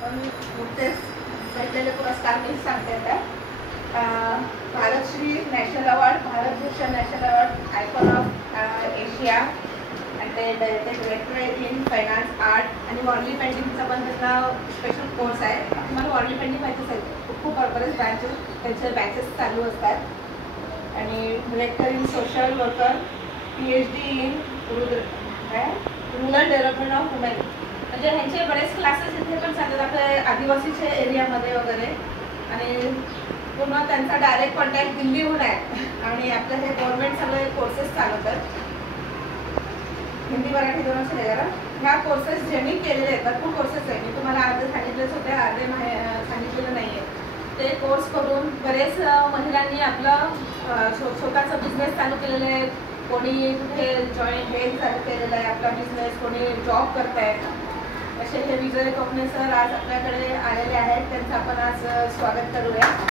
पण नुकतेच भेटलेले पुरस्कार मी सांगते त्या Bharatshri national award, Bharatbhushan national award, icon of Asia आणि ते डायरेक्टरेट इन फायनान्स आर्ट आणि वॉर्ली पेंटिंगचा पण त्याचा स्पेशल कोर्स आहे. तुम्हाला वॉर्ली पेंटिंग माहितीच आहे, खूप बरेच त्यांचे बॅचेस चालू असतात. आणि director in social worker, PhD in rural development of women. म्हणजे ह्यांचे बरेच क्लासेस इथे पण चालतात आपल्या आदिवासीच्या एरियामध्ये वगैरे. आणि पूर्ण त्यांचा डायरेक्ट कॉन्टॅक्ट दिल्लीहून आहे आणि आपलं हे गव्हर्नमेंट सगळे कोर्सेस चालवतात. हिंदी मराठी दोनच जरा ह्या कोर्सेस ज्यांनी केलेले आहेत, भरपूर कोर्सेस आहे. मी तुम्हाला अर्धे सांगितलेच होते, अर्धे सांगितलेलं नाही आहे. ते कोर्स करून बरेच महिलांनी आपलं स्वतःचा बिझनेस चालू केलेलं आहे. कोणी कुठे हे चालू केलेलं आहे आपला बिझनेस, कोणी जॉब करत आहेत. असे हे विजय कोकणे सर आज आपल्याकडे आलेले आहेत, त्यांचं आपण आज स्वागत करूया.